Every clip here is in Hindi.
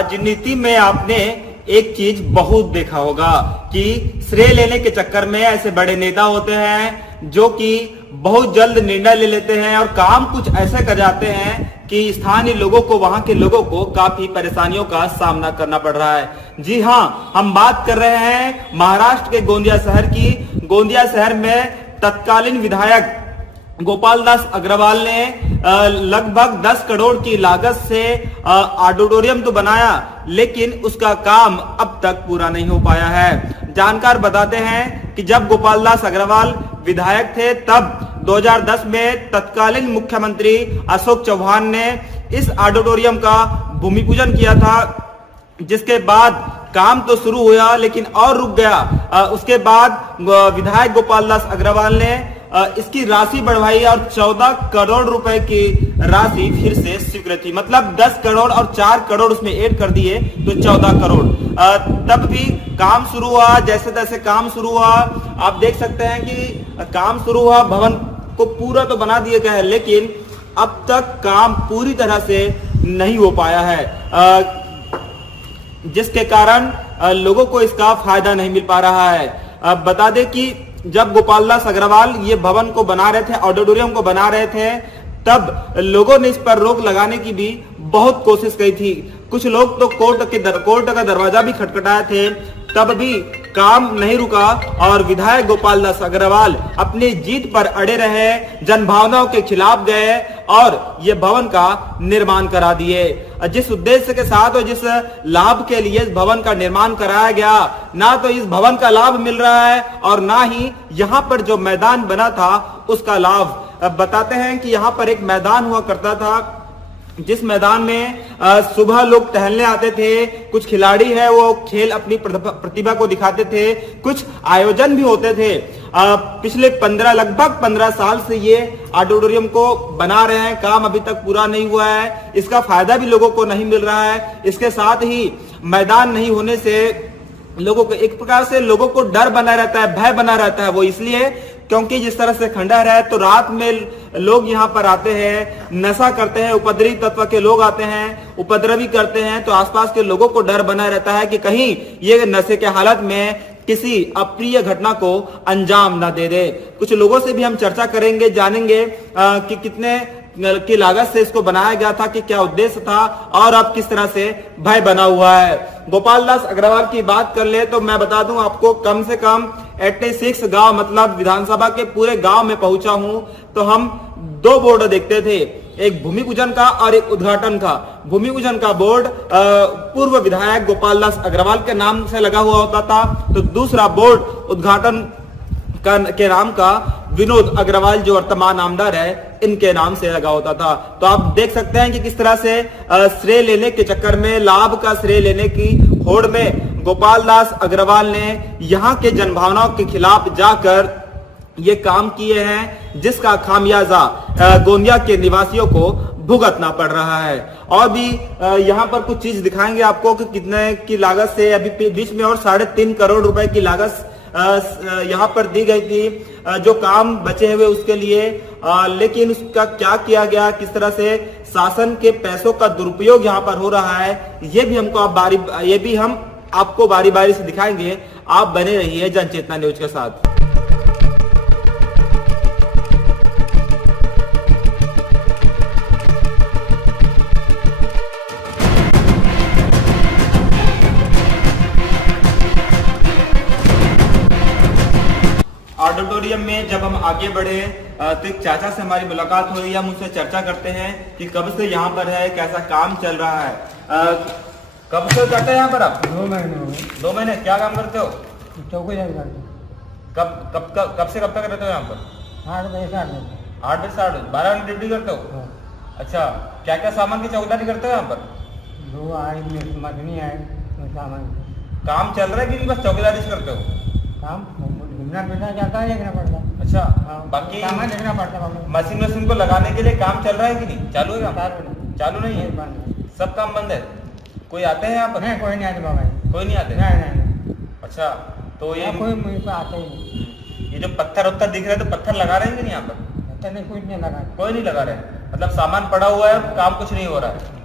राजनीति में आपने एक चीज बहुत देखा होगा कि श्रेय लेने के चक्कर में ऐसे बड़े नेता होते हैं जो कि बहुत जल्द निर्णय ले लेते हैं और काम कुछ ऐसे कर जाते हैं कि स्थानीय लोगों को, वहां के लोगों को काफी परेशानियों का सामना करना पड़ रहा है। जी हाँ, हम बात कर रहे हैं महाराष्ट्र के गोंदिया शहर की। गोंदिया शहर में तत्कालीन विधायक गोपाल दास अग्रवाल ने लगभग 10 करोड़ की लागत से ऑडिटोरियम तो बनाया, लेकिन उसका काम अब तक पूरा नहीं हो पाया है। जानकार बताते हैं कि जब गोपाल दास अग्रवाल विधायक थे तब 2010 में तत्कालीन मुख्यमंत्री अशोक चौहान ने इस ऑडिटोरियम का भूमि पूजन किया था, जिसके बाद काम तो शुरू हुआ लेकिन और रुक गया। उसके बाद विधायक गोपाल दास अग्रवाल ने इसकी राशि बढ़वाई और 14 करोड़ रुपए की राशि फिर से स्वीकृति, मतलब 10 करोड़ और 4 करोड़ उसमें ऐड कर दिए तो 14 करोड़। तब भी काम शुरू हुआ, जैसे तैसे काम शुरू हुआ। आप देख सकते हैं कि काम शुरू हुआ, भवन को पूरा तो बना दिया गया है, लेकिन अब तक काम पूरी तरह से नहीं हो पाया है, जिसके कारण लोगों को इसका फायदा नहीं मिल पा रहा है। बता दें कि जब गोपाल दास अग्रवाल ये भवन को बना रहे थे, ऑडिटोरियम को बना रहे थे, तब लोगों ने इस पर रोक लगाने की भी बहुत कोशिश की थी। कुछ लोग तो कोर्ट का दरवाजा भी खटखटाए थे, तब भी काम नहीं रुका और विधायक गोपाल दास अग्रवाल अपनी जीत पर अड़े रहे, जनभावनाओं के खिलाफ गए और ये भवन का निर्माण करा दिए। जिस उद्देश्य के साथ और जिस लाभ के लिए इस भवन का निर्माण कराया गया, ना तो इस भवन का लाभ मिल रहा है और ना ही यहाँ पर जो मैदान बना था उसका लाभ। बताते हैं कि यहाँ पर एक मैदान हुआ करता था, जिस मैदान में सुबह लोग टहलने आते थे, कुछ खिलाड़ी है वो खेल अपनी प्रतिभा को दिखाते थे, कुछ आयोजन भी होते थे। पिछले लगभग 15 साल से ये ऑडिटोरियम को बना रहे हैं, काम अभी तक पूरा नहीं हुआ है, इसका फायदा भी लोगों को नहीं मिल रहा है। इसके साथ ही मैदान नहीं होने से लोगों को एक प्रकार से लोगों को डर बना रहता है, भय बना रहता है। वो इसलिए क्योंकि जिस तरह से खंडहर है तो रात में लोग यहाँ पर आते हैं, नशा करते हैं, उपद्रवी तत्व के लोग आते हैं, उपद्रवी करते हैं, तो आसपास के लोगों को डर बना रहता है कि कहीं ये नशे के हालत में किसी अप्रिय घटना को अंजाम न दे दे। कुछ लोगों से भी हम चर्चा करेंगे, जानेंगे कि कितने की लागत से इसको बनाया गया था, कि क्या उद्देश्य था और अब किस तरह से भय बना हुआ है। गोपाल दास अग्रवाल की बात कर ले तो मैं बता दूं आपको, कम से कम 86 गांव, मतलब विधानसभा के पूरे गांव में पहुंचा हूं तो हम 2 बोर्ड देखते थे, एक भूमि पूजन का और एक उद्घाटन का। भूमि पूजन का बोर्ड पूर्व विधायक गोपाल दास अग्रवाल के नाम से लगा हुआ होता था, तो दूसरा बोर्ड उद्घाटन के नाम का विनोद अग्रवाल जो वर्तमान आमदार है इनके नाम से लगा होता था। तो आप देख सकते हैं कि किस तरह से श्रेय लेने के चक्कर में, लाभ का श्रेय लेने की होड़ में गोपाल दास अग्रवाल ने यहाँ के जनभावनाओं के खिलाफ जाकर ये काम किए हैं, जिसका खामियाजा गोंदिया के निवासियों को भुगतना पड़ रहा है। और भी यहाँ पर कुछ चीज दिखाएंगे आपको कि कितने की लागत से, अभी बीच में और 3.5 करोड़ रुपए की लागत यहाँ पर दी गई थी जो काम बचे हुए उसके लिए, लेकिन उसका क्या किया गया, किस तरह से शासन के पैसों का दुरुपयोग यहाँ पर हो रहा है, ये भी हम आपको बारी बारी से दिखाएंगे। आप बने रहिए जनचेतना न्यूज के साथ। ऑडिटोरियम में जब हम आगे बढ़े तो एक चाचा से हमारी मुलाकात हुई, हम उनसे चर्चा करते हैं कि कब से यहाँ पर है, कैसा काम चल रहा है। कब से करते हैं यहाँ पर आप? 2 महीने हो गए। 2 महीने। क्या काम करते हो? चौकीदारी करते हो। कब से कब तक रहते हो यहाँ पर? 8 बजे से 8 बजे। 8 बजे से 8 बजे, 12 घंटे ड्यूटी करते हो? हाँ। अच्छा, क्या क्या सामान की चौकीदारी करते हो यहाँ पर? 2 आई मदनी है तो सामान काम चल रहा है कि नहीं बस चौकीदारी से करते हो? काम घूमना फिरना जाता है, देखना पड़ता है। अच्छा, हाँ, बाकी सामान देखना पड़ता है। मशीन को लगाने के लिए काम चल रहा है कि नहीं? चालू है? चालू नहीं है, सब काम बंद है। कोई आते हैं यहाँ पर? नहीं, कोई नहीं आते बाबा। कोई नहीं आते? नहीं। अच्छा, तो ये कोई मुझे पे आता ही नहीं। ये जो पत्थर दिख रहे हैं तो पत्थर लगा रहे हैं कि नहीं यहाँ पर? नहीं, कुछ नहीं लगा। कोई नहीं लगा रहे, मतलब सामान पड़ा हुआ है, काम कुछ नहीं हो रहा है।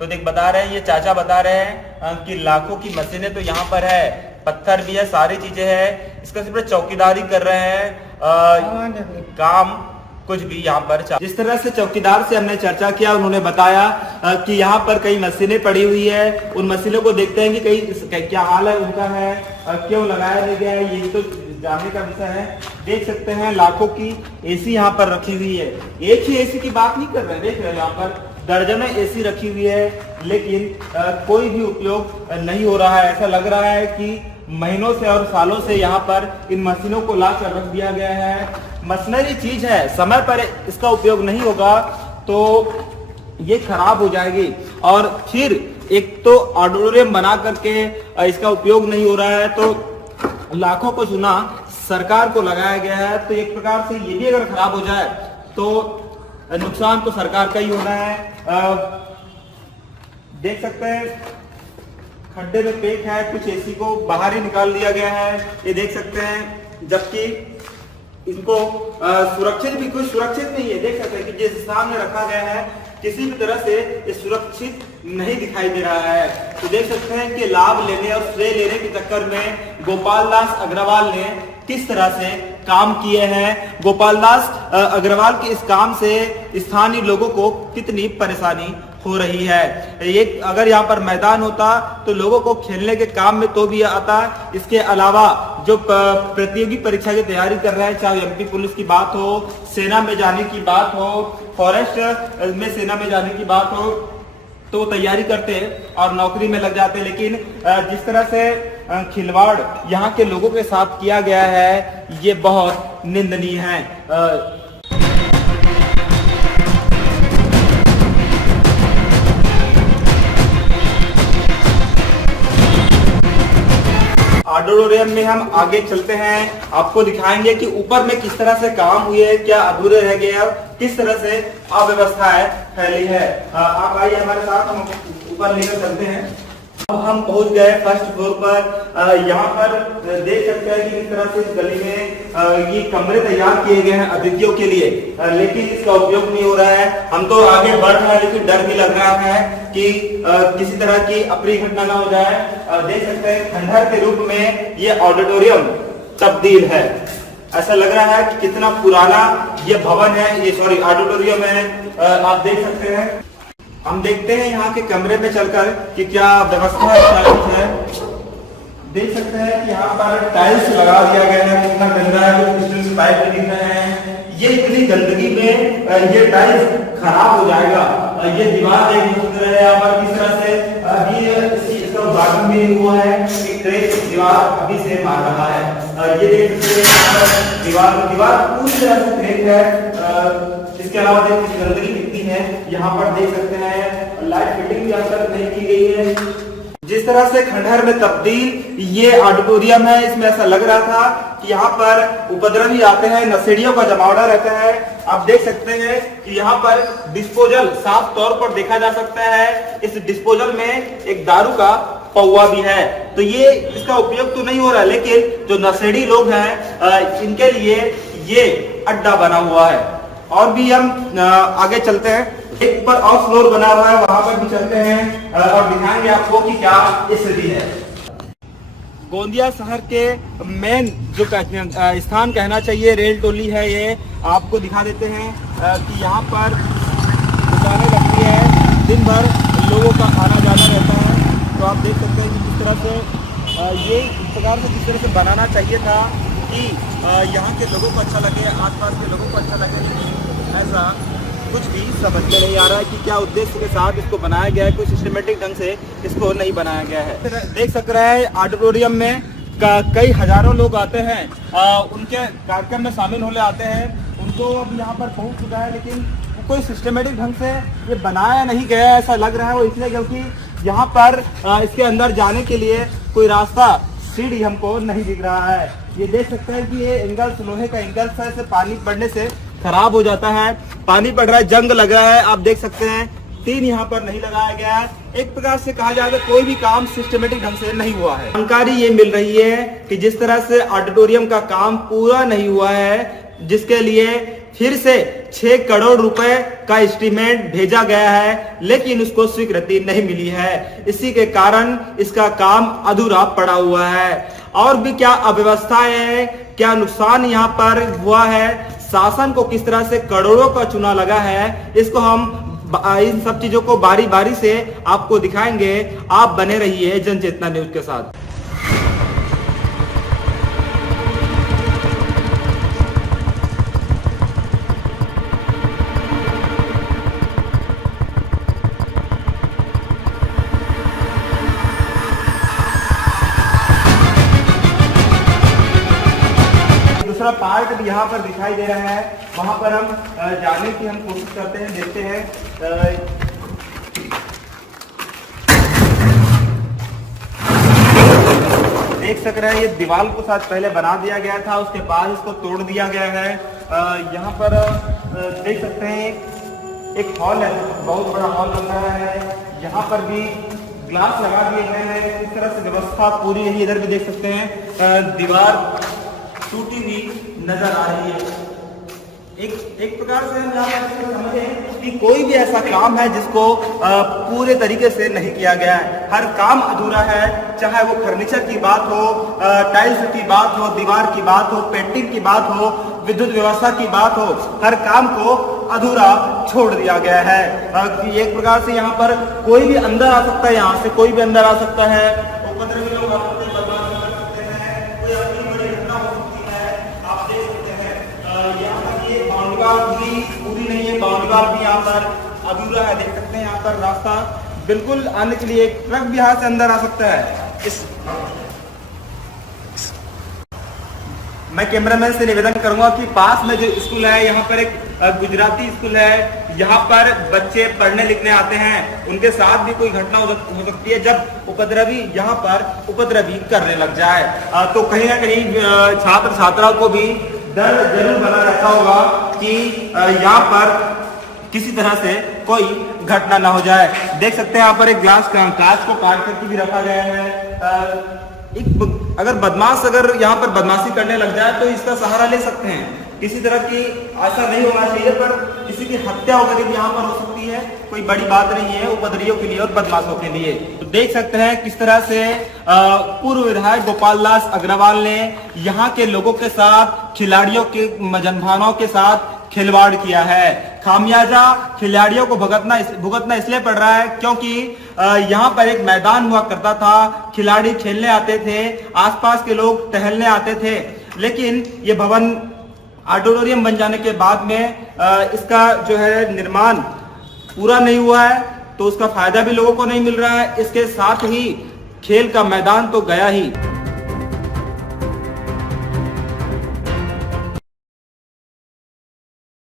तो देख बता रहे हैं, ये चाचा बता रहे हैं कि लाखों की मशीनें तो यहाँ पर है, पत्थर भी है, सारी चीजें है, इसका सिर्फ चौकीदारी कर रहे हैं, काम कुछ भी यहाँ पर। जिस तरह से चौकीदार से हमने चर्चा किया, उन्होंने बताया कि यहाँ पर कई मशीनें पड़ी हुई है, उन मशीनों को देखते हैं कि कई क्या हाल है उनका है, क्यों लगाया नहीं गया है, ये तो जानने का विषय है। देख सकते हैं लाखों की एसी यहाँ पर रखी हुई है, एक ही एसी की बात नहीं कर रहे, देख रहे हैं यहाँ पर दर्जनों एसी रखी हुई है, लेकिन कोई भी उपयोग नहीं हो रहा है। ऐसा लग रहा है कि महीनों से और सालों से यहाँ पर इन मशीनों को ला कर रख दिया गया है। मशीनरी चीज है, समय पर इसका उपयोग नहीं होगा तो ये खराब हो जाएगी, और फिर एक तो ऑडिटोरियम बना करके इसका उपयोग नहीं हो रहा है, तो लाखों को चुना सरकार को लगाया गया है, तो एक प्रकार से ये भी अगर खराब हो जाए तो नुकसान तो सरकार का ही होना है। देख सकते हैं खड्डे में पैक है, कुछ एसी को बाहर ही निकाल दिया गया है, ये देख सकते हैं, जबकि इनको सुरक्षित भी कुछ सुरक्षित नहीं है। देख सकते हैं कि जिस सामने रखा गया है किसी भी तरह से ये सुरक्षित नहीं दिखाई दे रहा है। तो देख सकते हैं कि लाभ लेने और श्रेय लेने के चक्कर में गोपाल दास अग्रवाल ने किस तरह से काम किए हैं। गोपाल दास अग्रवाल के इस काम से स्थानीय लोगों को कितनी परेशानी हो रही है। ये अगर यहाँ पर मैदान होता तो लोगों को खेलने के काम में तो भी आता। इसके अलावा जो प्रतियोगी परीक्षा की तैयारी कर रहे हैं, चाहे एमपी पुलिस की बात हो, सेना में जाने की बात हो, फॉरेस्ट में सेना में जाने की बात हो, तो वो तैयारी करते हैं और नौकरी में लग जाते हैं। लेकिन जिस तरह से खिलवाड़ यहाँ के लोगों के साथ किया गया है, ये बहुत निंदनीय है। ऑडिटोरियम में हम आगे चलते हैं, आपको दिखाएंगे कि ऊपर में किस तरह से काम हुए हैं, क्या अधूरे रह गए और किस तरह से अव्यवस्थाएं फैली है। आप आइए हमारे साथ, हम ऊपर लेकर चलते हैं। अब हम पहुंच गए फर्स्ट फ्लोर पर। यहाँ पर देख सकते हैं कि इस तरह से इस गली में ये कमरे तैयार किए गए हैं अतिथियों के लिए, लेकिन इसका उपयोग नहीं हो रहा है। हम तो आगे बढ़ रहे हैं, लेकिन डर भी लग रहा है कि किसी तरह की अप्रिय घटना ना हो जाए। देख सकते हैं खंडहर के रूप में ये ऑडिटोरियम तब्दील है। ऐसा लग रहा है कि कितना पुराना ये भवन है, ये सॉरी ऑडिटोरियम है। आप देख सकते हैं, हम देखते हैं यहाँ के कमरे में चलकर कि क्या व्यवस्था है। देख सकते हैं कि यहाँ पर टाइल्स लगा दिया गया है, कितना गंदा है, कुछ पाइप भी दिख रहे हैं। ये इतनी गंदगी में ये टाइल्स खराब हो जाएगा। ये दीवार देख रहे हैं यहाँ पर किस तरह से अभी इसका उद्घाटन भी नहीं हुआ है, दीवार अभी से मार रहा है। ये देख सकते हैं दीवार पूरी तरह से क्रैक है। इसके अलावा देखिए गंदगी कितनी है यहाँ पर, देख सकते हैं लाइट फिटिंग भी अब तक नहीं की गई है। जिस तरह से खंडहर में तब्दील ये ऑडिटोरियम है, इसमें ऐसा लग रहा था कि यहाँ पर उपद्रवी आते हैं, नशेड़ियों का जमावड़ा रहता है। आप देख सकते हैं कि यहाँ पर डिस्पोजल साफ तौर पर देखा जा सकता है। इस डिस्पोजल में एक दारू का पौवा भी है, तो ये इसका उपयोग तो नहीं हो रहा, लेकिन जो नशेड़ी लोग हैं इनके लिए ये अड्डा बना हुआ है। और भी हम आगे चलते हैं, एक ऊपर और फ्लोर बना हुआ है, वहां पर भी चलते हैं और दिखाएंगे आपको कि क्या स्थिति है। गोंदिया शहर के मेन जो स्थान कहना चाहिए रेल टोली है, ये आपको दिखा देते हैं कि यहाँ पर दुकानें लगती है, दिन भर लोगों का आना जाना रहता है। तो आप देख सकते हैं कि किस तरह से ये इस प्रकार से जिस तरह से बनाना चाहिए था कि यहाँ के लोगों को अच्छा लगे, आसपास के लोगों को अच्छा लगे, लेकिन ऐसा कुछ भी समझ में नहीं आ रहा है कि क्या उद्देश्य के साथ इसको बनाया गया है। कोई सिस्टमेटिक ढंग से इसको नहीं बनाया गया है। देख सक रहे हैं ऑडिटोरियम में कई हजारों लोग आते हैं, उनके कार्यक्रम में शामिल होने आते हैं। उनको अब यहाँ पर पहुँच चुका है, लेकिन कोई सिस्टमेटिक ढंग से ये बनाया नहीं गया, ऐसा लग रहा है। वो इसलिए क्योंकि यहाँ पर इसके अंदर जाने के लिए कोई रास्ता, सीढ़ी हमको नहीं दिख रहा है। ये देख सकते हैं कि ये एंगल्स, लोहे का एंगल्स है, से पानी पड़ने से खराब हो जाता है। पानी पड़ रहा है, जंग लग रहा है। आप देख सकते हैं टीन यहाँ पर नहीं लगाया गया है। एक प्रकार से कहा जाए तो कोई भी काम सिस्टमेटिक ढंग से नहीं हुआ है। जानकारी ये मिल रही है कि जिस तरह से ऑडिटोरियम का काम पूरा नहीं हुआ है, जिसके लिए फिर से 6 करोड़ रुपए का एस्टीमेट भेजा गया है, लेकिन उसको स्वीकृति नहीं मिली है। इसी के कारण इसका काम अधूरा पड़ा हुआ है। और भी क्या अव्यवस्थाएं है, क्या नुकसान यहाँ पर हुआ है, शासन को किस तरह से करोड़ों का चूना लगा है, इसको हम इन सब चीजों को बारी बारी से आपको दिखाएंगे। आप बने रहिए जनचेतना न्यूज के साथ। दूसरा पार्ट भी यहाँ पर दिखाई दे रहा है, वहां पर हम जाने की हम कोशिश करते हैं, देखते हैं। देख सक रहे हैं, ये दीवार को साथ पहले बना दिया गया था, उसके बाद इसको तोड़ दिया गया है। यहाँ पर देख सकते हैं एक हॉल है, बहुत बड़ा हॉल बन रहा है। यहाँ पर भी ग्लास लगा दिए गए हैं। इस तरह से व्यवस्था पूरी है। इधर भी देख सकते हैं दीवार टूटी हुई नजर आ रही है। एक प्रकार से हम यहाँ पर समझें कि कोई भी ऐसा काम है जिसको पूरे तरीके से नहीं किया गया है। हर काम अधूरा है, चाहे वो फर्नीचर की बात हो, टाइल्स की बात हो, दीवार की बात हो, पेंटिंग की बात हो, विद्युत व्यवस्था की बात हो, हर काम को अधूरा छोड़ दिया गया है। एक प्रकार से यहाँ पर कोई भी अंदर आ सकता है, यहाँ से कोई भी अंदर आ सकता है। उपद्रवी लोग आ सकते हैं, बदमाशी कर सकते हैं, कोई अपनी बड़ी घटना हो सकती है। आप देख सकते हैं यहाँ पर ये बाउंड्री पूरी नहीं है, बाउंड्री भी यहाँ पर अधूरा है। देख सकते हैं यहाँ पर रास्ता बिल्कुल आने के लिए एक ट्रक भी यहाँ से अंदर आ सकता है। मैं कैमरामैन से निवेदन करूंगा कि पास में जो स्कूल है, यहाँ पर एक गुजराती स्कूल है, यहाँ पर बच्चे पढ़ने लिखने आते हैं, उनके साथ भी कोई घटना हो सकती है जब उपद्रवी यहाँ पर उपद्रवी करने लग जाए। तो कहीं ना कहीं छात्र छात्राओं को भी डर जरूर बना रहता होगा कि यहाँ पर किसी तरह से कोई घटना ना हो जाए। देख सकते हैं यहाँ पर एक कांच को काट करके भी रखा गया है। अगर बदमाश यहाँ पर बदमाशी करने लग जाए तो इसका सहारा ले सकते हैं। किसी तरह की ऐसा नहीं होना चाहिए, पर किसी की हत्या वगैरह भी यहाँ पर हो सकती है। कोई बड़ी बात नहीं है उपद्रवियों के लिए और बदमाशों के लिए। तो देख सकते हैं किस तरह से पूर्व विधायक गोपाल दास अग्रवाल ने यहाँ के लोगों के साथ, खिलाड़ियों के जनभावनाओं के साथ खिलवाड़ किया है। खामियाजा खिलाड़ियों को भुगतना इसलिए पड़ रहा है क्योंकि यहाँ पर एक मैदान हुआ करता था, खिलाड़ी खेलने आते थे, आसपास के लोग टहलने आते थे, लेकिन ये भवन ऑडिटोरियम बन जाने के बाद में इसका जो है निर्माण पूरा नहीं हुआ है, तो उसका फायदा भी लोगों को नहीं मिल रहा है। इसके साथ ही खेल का मैदान तो गया ही।